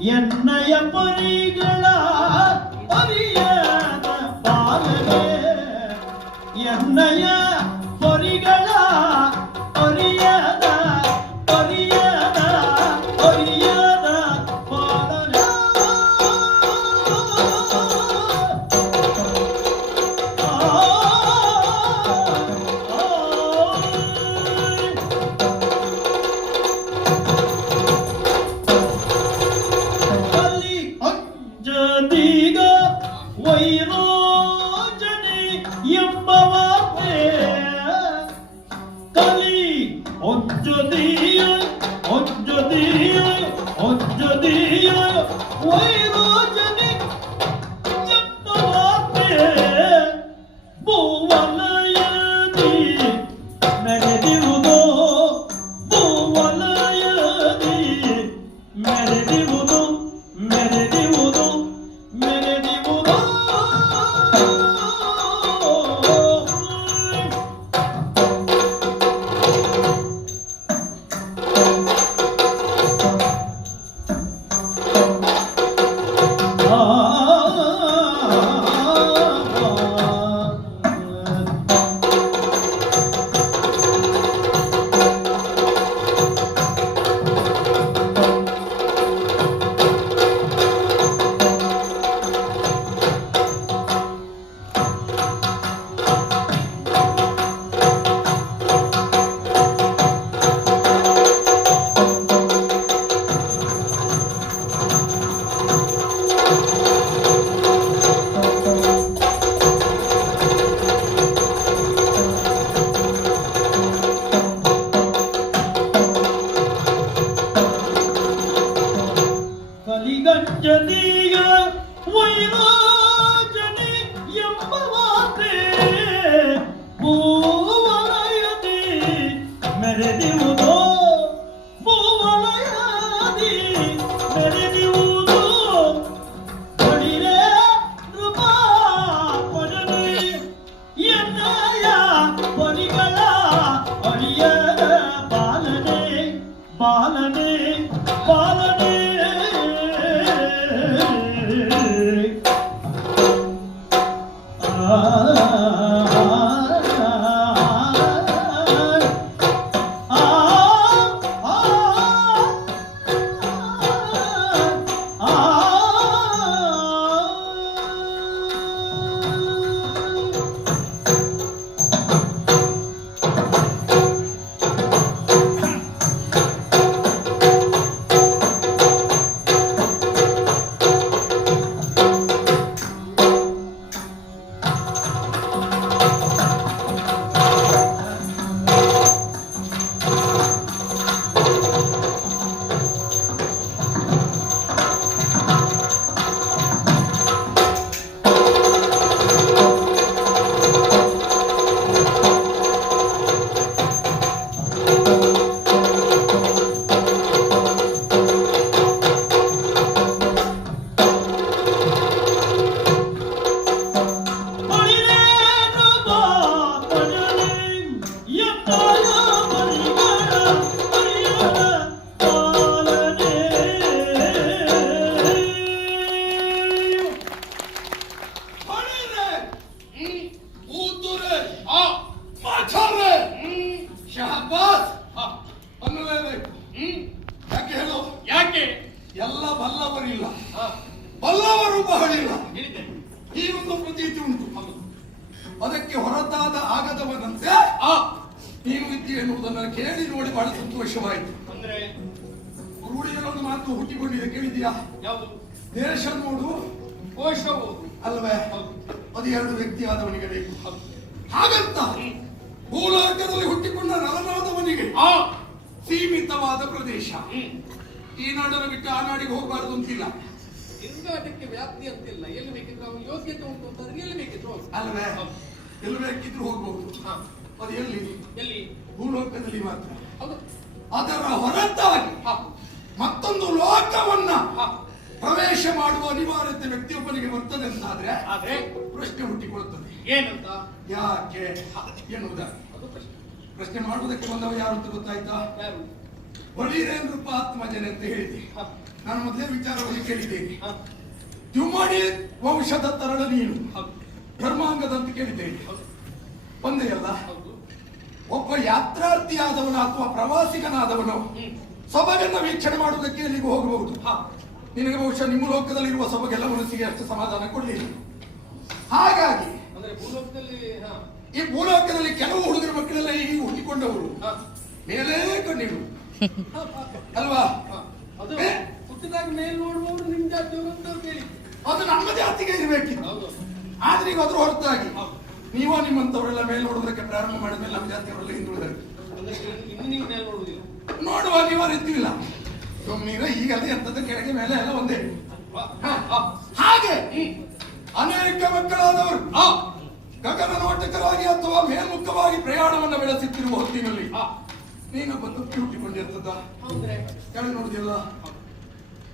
என்னைய பொறிகளா பொறியான பாவலே என்னைய பொறிகளா பொறியதா Lord, you ಬಲ್ಲವರಿಲ್ಲ. ಬಲ್ಲವರು ಬಹಳಿಲ್ಲ. ಈ ಒಂದು ಪ್ರತೀತಿ ಉಂಟು. ಅದಕ್ಕೆ ಹೊರತಾದ ಆಗದವನಂತೆ ಆ. ನೀನು ಇದ್ದಿ ಎನ್ನುವುದನ್ನು ಕೇಳಿ ನೋಡಿ ಬಹಳ ಸಂತೋಷವಾಯಿತು. ಒಂದು ಮಾತು ಹುಟ್ಟಿಕೊಂಡಿದೆ ಕೇಳಿದ್ಯಾ ದೇಶ ನೋಡು. ಕೋಶ ಅಲ್ವೇ? ಅದು ಎರಡು ವ್ಯಕ್ತಿ ಆದವನಿಗೆ ಬೇಕು. ಹಾಗಂತ ಭೂಲೋಕದಲ್ಲಿ ಹುಟ್ಟಿಕೊಂಡ ನಲನಾದವನಿಗೆ ಸೀಮಿತವಾದ ಪ್ರದೇಶ. ಈ ನಾಡನ್ನು ಬಿಟ್ಟು ಆ ನಾಡಿಗೆ ಹೋಗಬಾರದು ಅಂತಿಲ್ಲ. ಅದಕ್ಕೆ ವ್ಯಾಪ್ತಿ ಅಂತಿಲ್ಲ. ಎಲ್ಲಿ ಬೇಕಿದ್ರೆ ಅವನು ಯೋಗ್ಯತೆ ಉಂಟು ಅಂತಂದ್ರೆ ಎಲ್ಲಿ ಬೇಕಿದ್ರು. ಅಲ್ವೇ. ಎಲ್ಲಿ ಬೇಕಿದ್ರು ಹೋಗ್ಬಹುದು. ಅದು ಎಲ್ಲಿ? ಎಲ್ಲಿ? ಭೂಲೋಕದಲ್ಲಿ ಮಾತ್ರ. ಹೌದು. ಅದರ ಹೊರತಾಗಿ. ಮತ್ತೊಂದು ಲೋಕವನ್ನ. ಪ್ರವೇಶ ಮಾಡುವ ಅನಿವಾರ್ಯತೆ ವ್ಯಕ್ತಿಯೊಬ್ಬನಿಗೆ ಬರ್ತದೆ ಅಂತಾದ್ರೆ ಆದ್ರೆ? ಪ್ರಶ್ನೆ ಹುಟ್ಟಿಕೊಳ್ಳುತ್ತದೆ. ಏನಂತ? ಯಾಕೆ ಎನ್ನುವುದ ಅದು ಪ್ರಶ್ನೆ. ಪ್ರಶ್ನೆ ಮಾಡುವುದಕ್ಕೆ ಬಂದವ ಯಾರು ಅಂತ ಗೊತ್ತಾಯ್ತಾ? ಯಾರು? ಬಲೀರೇಂದ್ರ ಆತ್ಮಜನೆ ಅಂತ ಹೇಳಿದೆ ನಾನು ಮೊದಲೇ ವಿಚಾರವಾಗಿ ಕೇಳಿದ್ದೇನೆ. ತಿಮ್ಮಡಿ ವಂಶದ ತರಳ ನೀನು. ಧರ್ಮಾಂಗದ ಧರ್ಮಾಂಗದಂತ ಕೇಳಿದ್ದೇನೆ. ಒಂದೇ ಅಲ್ಲ. ಹೌದು. ಒಬ್ಬ ಯಾತ್ರಾರ್ಥಿಯಾದವನ ಅಥವಾ ಪ್ರವಾಸಿಗನಾದವನು. ಸೊಬಗನ್ನ ವೀಕ್ಷಣೆ ಮಾಡುವುದಕ್ಕೆ ಇಲ್ಲಿಗೆ ಹೋಗಬಹುದು. ಹ, ನಿನಗೆ ಬಹುಶಃ ನಿಮ್ಮ ಲೋಕದಲ್ಲಿರುವ ಸೊಬಗೆಲ್ಲ ಮನಸ್ಸಿಗೆ ಅಷ್ಟು ಸಮಾಧಾನ ಕೊಡಲಿಲ್ಲ. ಹಾಗಾಗಿ ಈ ಭೂಲೋಕದಲ್ಲಿ ಕೆಲವು ಹುಡುಗರ ಮಕ್ಕಳೆಲ್ಲ ಈಗ ಹುಟ್ಟಿಕೊಂಡವರು. ಮೇಲೇ ಕಣ್ಣೀರು ಅಲ್ವಾ ಅದು ಮೇಲ್ ನೋಡುವವರು ನಿಮ್ ಜಾತಿಯವರು ಅಂತ ಅದು ನಮ್ಮ ಜಾತಿಗೆ ಇರಬೇಕಿತ್ತು ಆದ್ರೆ ಈಗ ಅದ್ರ ಹೊರತಾಗಿ. ನೀವೋ ನಿಮ್ಮಂತವರೆಲ್ಲ ಮೇಲ್ ನೋಡೋದಕ್ಕೆ ಪ್ರಾರಂಭ ಮಾಡಿದ ಮೇಲೆ ನಮ್ಮ ಜಾತಿಯವರೆಲ್ಲ ಹಿಂದುಳಿದರು ಅಂದ್ರೆ ಇನ್ನು- ಇನ್ನು ನೀವು ಮೇಲ್ ನೋಡುವುದಿಲ್ಲ ನೋಡುವ ಅನಿವಾರ್ಯತೆಯಿಲ್ಲ ಸುಮ್ಮನೆ ಈಗಲ್ಲ ಎಂತದ ಕೆಳಗೆ ಮೇಲೆ ಎಲ್ಲ ಒಂದೇ. ಹಾಗೆ ಅನೇಕ ಮಕ್ಕಳಾದವರು ಗಗನ ನೋಟಕರಾಗಿ ಅಥವಾ ಮೇಲ್ಮುಖವಾಗಿ ಪ್ರಯಾಣವನ್ನು ಬೆಳೆಸುತ್ತಿರುವ ಹೊತ್ತಿನಲ್ಲಿ ಹ, ಬಂದು ಹೌದ್ರೆ. ಕೆಳಗೆ ನೋಡುದಿಲ್ಲ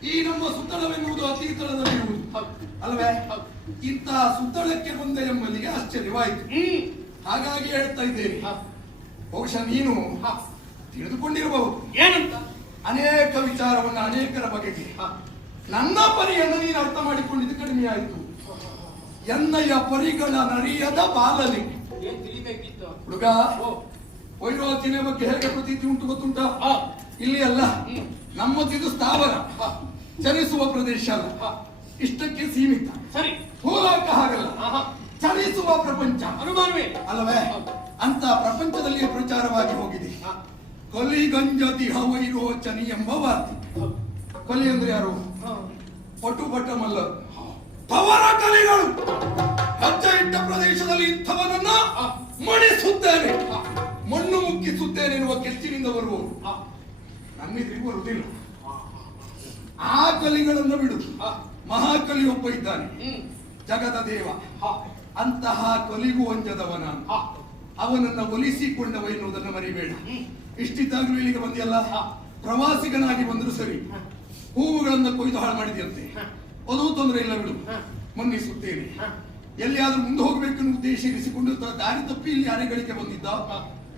ಈ ನಮ್ಮ ಸುತ್ತಳವೆನ್ನುವುದು ಅತೀತಳದಲ್ಲಿರುವುದು ಹೌದು. ಅಲ್ವೇ. ಇಂತಹ ಸುತ್ತಳಕ್ಕೆ ಬಂದ ಎಂಬಲ್ಲಿಗೆ ಆಶ್ಚರ್ಯವಾಯಿತು. ಹಾಗಾಗಿ ಹೇಳ್ತಾ ಇದ್ದೇನೆ. ಬಹುಶಃ ನೀನು. ತಿಳಿದುಕೊಂಡಿರಬಹುದು. ಏನಂತ? ಅನೇಕ ವಿಚಾರವನ್ನು ಅನೇಕರ ಬಗೆಗೆ. ನನ್ನ ಪರಿಯನ್ನು ನೀನು ಅರ್ಥ ಮಾಡಿಕೊಂಡಿದ್ದು ಕಡಿಮೆ ಆಯಿತು. ಎನ್ನಯ್ಯ ಪರಿಗಳ ನರಿಯದ ಬಾಲಲಿ ಹುಡುಗ ವೈರೋಚನೆ ಬಗ್ಗೆ ಹೇಗೆ ಪ್ರತೀತಿ ಉಂಟು ಗೊತ್ತುಂಟಾ? ಇಲ್ಲಿ ಅಲ್ಲ. ನಮ್ಮದಿದು ಸ್ಥಾವರ. ಚಲಿಸುವ ಪ್ರದೇಶ ಅಲ್ಲ. ಇಷ್ಟಕ್ಕೆ ಸೀಮಿತ. ಸರಿ. ಭೂಲೋಕ ಹಾಗಲ್ಲ ಚಲಿಸುವ ಪ್ರಪಂಚ. ಅನುಮಾನವೇ? ಅಲ್ಲವೇ? ಅಂತ ಪ್ರಪಂಚದಲ್ಲಿ ಪ್ರಚಾರವಾಗಿ ಹೋಗಿದೆ. ಕೊಲಿಗಂಜತಿ ಹವೈರೋಚನಿ ಎಂಬ ವಾರ್ತೆ. ಕೊಲಿ ಅಂದ್ರೆ ಯಾರು? ಪಟು ಪಟ್ಟಮಲ್ಲ ಪವರ ಕಲಿಗಳು. ಹೆಜ್ಜೆ ಇಟ್ಟ ಪ್ರದೇಶದಲ್ಲಿ ಇಂಥವನನ್ನ ಮಣಿಸುತ್ತೇನೆ. ಮಣ್ಣು ಮುಕ್ಕಿಸುತ್ತೇನೆ ಎನ್ನುವ ಕೆಚ್ಚಿನಿಂದ ಬರುವವರು ನಮ್ಮಿದ್ರಿಗೂ ಬರುತ್ತಿಲ್ಲ ಬರುವುದಿಲ್ಲ ಆ ಕಲಿಗಳನ್ನು ಬಿಡು. ಮಹಾಕಲಿ ಒಬ್ಬ ಇದ್ದಾನೆ. ಜಗದ ದೇವ. ಹ, ಅಂತಹ ಕಲಿಗೂ ಅಂಜದವನ. ಅವನನ್ನ ಒಲಿಸಿಕೊಂಡವ ಎನ್ನುವುದನ್ನು ಮರಿಬೇಡ. ಇಷ್ಟಿದ್ದಾಗಲೂ ಇಲ್ಲಿಗೆ ಬಂದಿಯಲ್ಲ. ಪ್ರವಾಸಿಗನಾಗಿ ಬಂದರೂ ಸರಿ. ಹೂವುಗಳನ್ನು ಕೊಯ್ದು ಹಾಳು ಮಾಡಿದೆಯಂತೆ. ಅದು ತೊಂದರೆ ಇಲ್ಲ ಬಿಡು. ಮನ್ನಿಸುತ್ತೇನೆ. ಎಲ್ಲಿಯಾದ್ರೂ ಮುಂದೆ ಹೋಗ್ಬೇಕನ್ನು ಉದ್ದೇಶ ಇರಿಸಿಕೊಂಡು ದಾರಿ ತಪ್ಪಿ ಇಲ್ಲಿ ಅರೆಗಳಿಗೆ ಬಂದಿದ್ದ?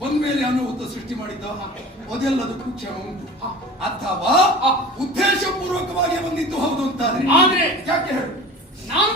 ಬಂದ ಮೇಲೆ ಅನುಭೂತ ಸೃಷ್ಟಿ ಮಾಡಿದ್ದ. ಅದೆಲ್ಲದಕ್ಕೂ ಕ್ಷಮ ಉಂಟು ಅಥವಾ. ಉದ್ದೇಶ ಪೂರ್ವಕವಾಗಿ ಬಂದಿದ್ದು ಹೌದು ಅಂತಾದ್ರೆ ಆದ್ರೆ ಯಾಕೆ ಹೇಳು ನಾನು